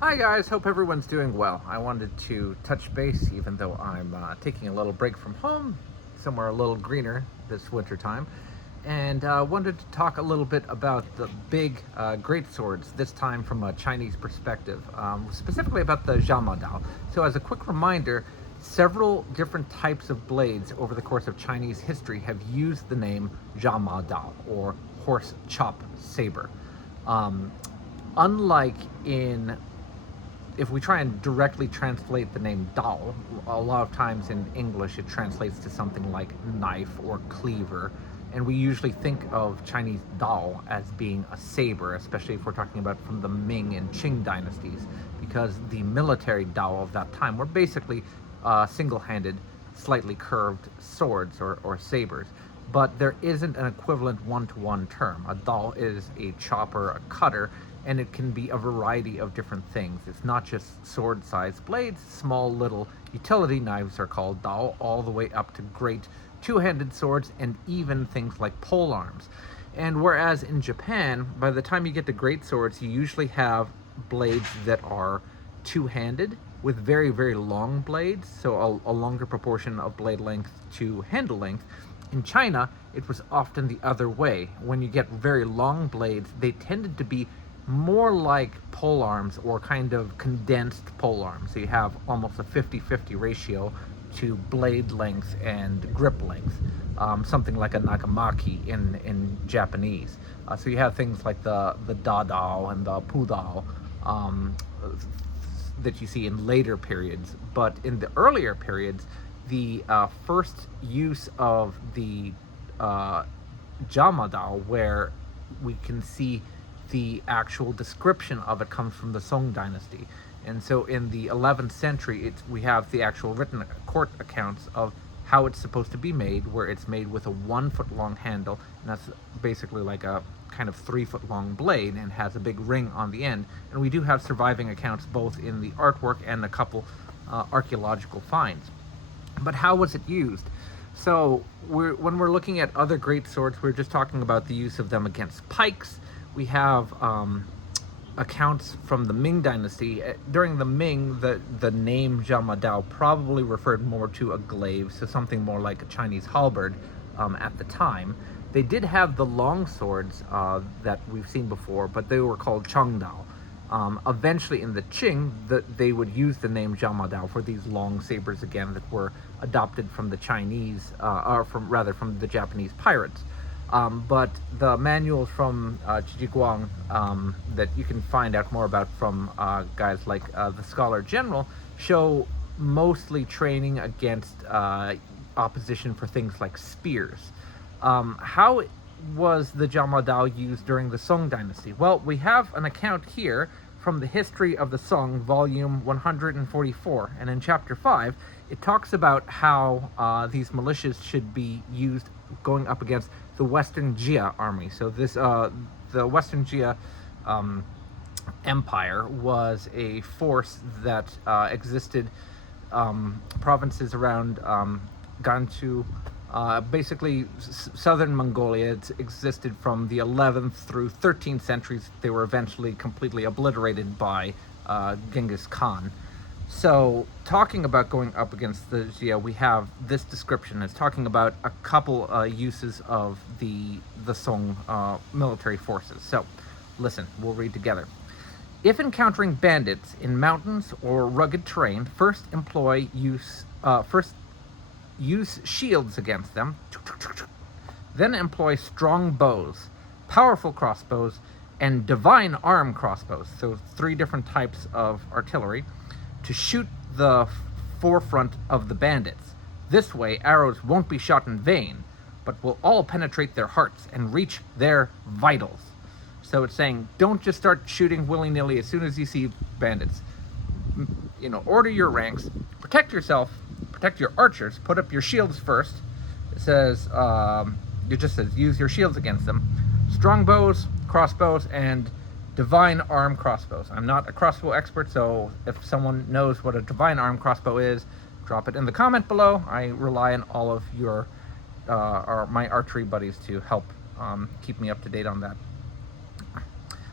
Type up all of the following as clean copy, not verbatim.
Hi guys, hope everyone's doing well. I wanted to touch base, even though I'm taking a little break from home, somewhere a little greener this winter time, and wanted to talk a little bit about the big great swords, this time from a Chinese perspective, specifically about the Zhanmadao. So as a quick reminder, several different types of blades over the course of Chinese history have used the name Zhanmadao, or horse chop saber. Um, Unlike in if we try and directly translate the name Dao, a lot of times in English it translates to something like knife or cleaver, and we usually think of Chinese Dao as being a saber, especially if we're talking about from the Ming and Qing dynasties, because the military Dao of that time were basically single-handed, slightly curved swords or sabers. But there isn't an equivalent one-to-one term. A Dao is a chopper, a cutter, and it can be a variety of different things. It's not just sword-sized blades. Small little utility knives are called Dao, all the way up to great two-handed swords and even things like polearms. And whereas in Japan, by the time you get to great swords, you usually have blades that are two-handed with very, very long blades, so a longer proportion of blade length to handle length. In China, it was often the other way. When you get very long blades, they tended to be more like polearms, or kind of condensed polearms. So you have almost a 50-50 ratio to blade length and grip length, something like a nagamaki in Japanese. So you have things like the dadao and the pudao, that you see in later periods. But in the earlier periods, the first use of the Zhanmadao, where we can see the actual description of it, comes from the Song Dynasty. And so in the 11th century, we have the actual written court accounts of how it's supposed to be made, where it's made with a 1-foot long handle, and that's basically like a kind of 3-foot long blade, and has a big ring on the end. And we do have surviving accounts both in the artwork and a couple archaeological finds. But how was it used? So when we're looking at other great swords, we're just talking about the use of them against pikes. We have accounts from the Ming Dynasty. During the Ming, the name Zhanmadao probably referred more to a glaive, so something more like a Chinese halberd at the time. They did have the long swords that we've seen before, but they were called Changdao. Eventually in the Qing, they would use the name Zhanmadao for these long sabers again that were adopted from the Chinese, or from the Japanese pirates. But the manuals from Zhiguang that you can find out more about from guys like the Scholar General show mostly training against opposition for things like spears. How was the Zhanmadao used during the Song Dynasty? Well, we have an account here from the History of the Song, volume 144, and in chapter 5, it talks about how these militias should be used going up against the Western Xia army. So the Western Xia Empire was a force that existed provinces around Gansu, basically southern Mongolia. It's existed from the 11th through 13th centuries. They were eventually completely obliterated by Genghis Khan. So, talking about going up against the Xia, we have this description. It's talking about a couple uses of the Song military forces. So, listen, we'll read together. If encountering bandits in mountains or rugged terrain, first use shields against them. Then employ strong bows, powerful crossbows, and divine arm crossbows. So 3 different types of artillery to shoot the forefront of the bandits. This way, arrows won't be shot in vain, but will all penetrate their hearts and reach their vitals. So it's saying, don't just start shooting willy-nilly as soon as you see bandits. Order your ranks, protect yourself, protect your archers, put up your shields first. It says, it just says, use your shields against them. Strong bows, crossbows, and divine arm crossbows. I'm not a crossbow expert, so if someone knows what a divine arm crossbow is, drop it in the comment below. I rely on all of your, or my archery buddies to help keep me up to date on that.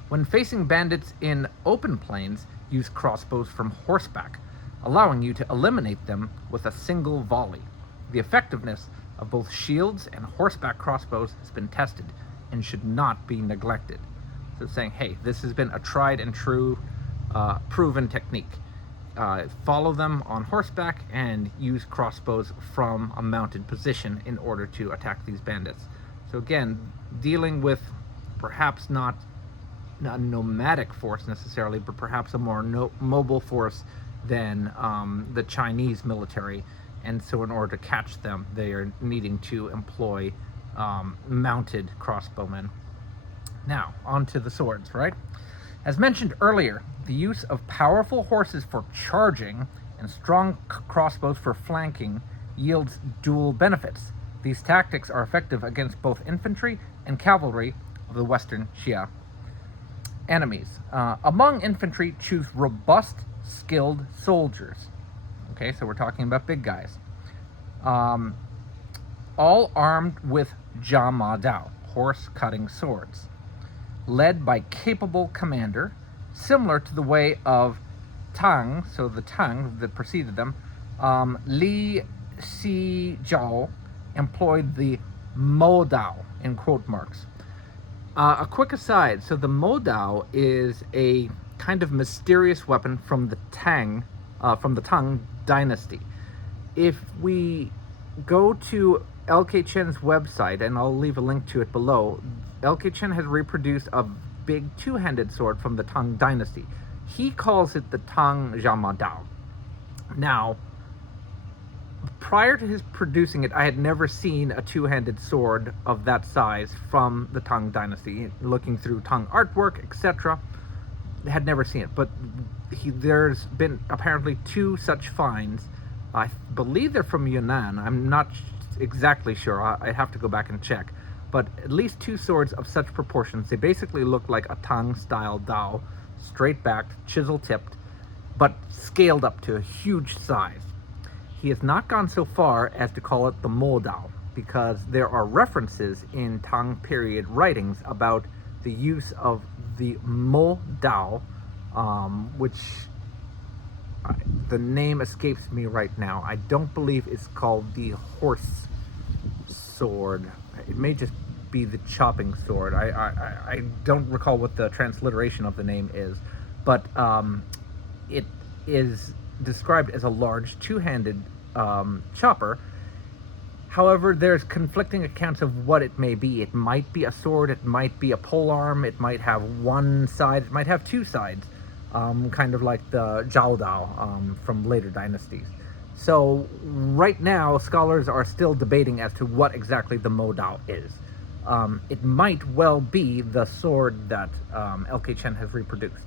When facing bandits in open plains, use crossbows from horseback, allowing you to eliminate them with a single volley. The effectiveness of both shields and horseback crossbows has been tested and should not be neglected. So it's saying, hey, this has been a tried and true, proven technique. Follow them on horseback and use crossbows from a mounted position in order to attack these bandits. So again, dealing with perhaps not a nomadic force necessarily, but perhaps a more mobile force than the Chinese military. And so in order to catch them, they are needing to employ mounted crossbowmen. Now, on to the swords, right? As mentioned earlier, the use of powerful horses for charging and strong crossbows for flanking yields dual benefits. These tactics are effective against both infantry and cavalry of the Western Xia enemies. Among infantry, choose robust, skilled soldiers. Okay, so we're talking about big guys. All armed with Zhanmadao, horse-cutting swords, led by capable commander, similar to the way of Tang, so the Tang that preceded them. Li Zhao employed the Modao, in quote marks. A quick aside, so the Modao is a kind of mysterious weapon from the Tang Dynasty. If we go to LKChen's website, and I'll leave a link to it below, LKChen has reproduced a big two-handed sword from the Tang Dynasty. He calls it the Tang Zhanmadao. Now, prior to his producing it, I had never seen a two-handed sword of that size from the Tang Dynasty. Looking through Tang artwork, etc., had never seen it. But there's been apparently two such finds. I believe they're from Yunnan. I'm not exactly sure. I'd have to go back and check. But at least two swords of such proportions. They basically look like a Tang-style Dao, straight-backed, chisel-tipped, but scaled up to a huge size. He has not gone so far as to call it the Modao, because there are references in Tang period writings about the use of the Modao, which the name escapes me right now. I don't believe it's called the horse sword. It may just be the chopping sword. I don't recall what the transliteration of the name is, but it is described as a large two-handed chopper. However, there's conflicting accounts of what it may be. It might be a sword, it might be a polearm, it might have one side, it might have two sides, kind of like the Zhanmadao from later dynasties. So right now, scholars are still debating as to what exactly the Modao is. It might well be the sword that LKChen has reproduced.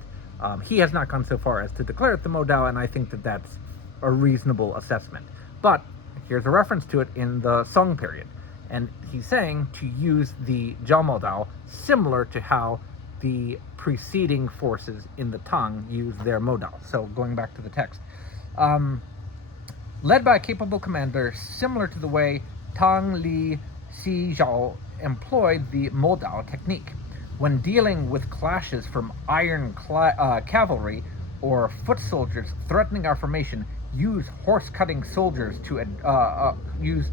He has not gone so far as to declare it the Modao, and I think that that's a reasonable assessment. But here's a reference to it in the Song period, and he's saying to use the Zhanmadao similar to how the preceding forces in the Tang used their Modao. So going back to the text. Led by a capable commander, similar to the way Tang Li Zhao employed the Modao technique. When dealing with clashes from iron cavalry or foot soldiers threatening our formation, use horse-cutting soldiers to use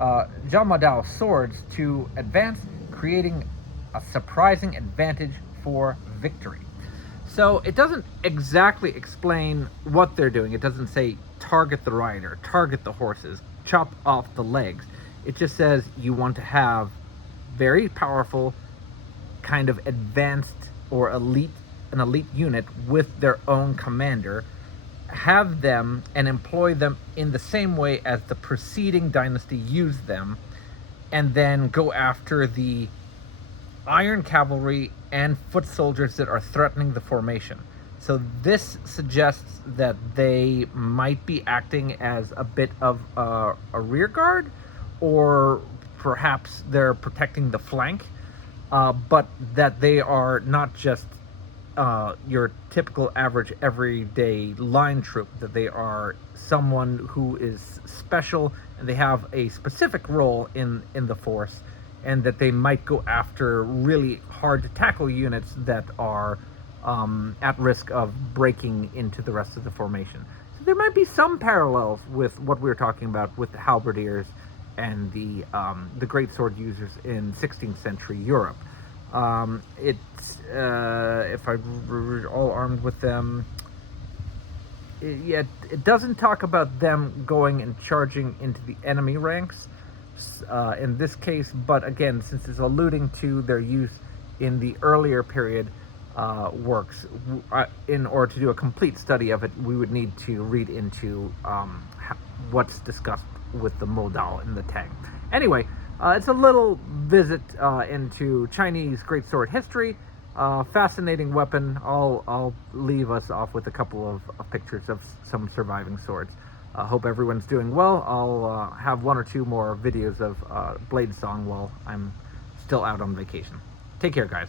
Zhanmadao swords to advance, creating a surprising advantage for victory. So it doesn't exactly explain what they're doing. It doesn't say target the rider, target the horses, chop off the legs. It just says you want to have very powerful, kind of advanced or an elite unit with their own commander, have them and employ them in the same way as the preceding dynasty used them, and then go after the iron cavalry and foot soldiers that are threatening the formation. So this suggests that they might be acting as a bit of a rear guard, or perhaps they're protecting the flank, but that they are not just your typical average everyday line troop, that they are someone who is special and they have a specific role in the force, and that they might go after really hard to tackle units that are at risk of breaking into the rest of the formation. So there might be some parallels with what we were talking about with the halberdiers and the greatsword users in 16th century Europe. It's if I were all armed with them, it doesn't talk about them going and charging into the enemy ranks in this case, but again, since it's alluding to their use in the earlier period works, in order to do a complete study of it, we would need to read into what's discussed with the Modao and the Tang. Anyway, it's a little visit into Chinese greatsword history. Fascinating weapon. I'll leave us off with a couple of pictures of some surviving swords. Hope everyone's doing well. I'll have one or two more videos of blade song while I'm still out on vacation. Take care, guys.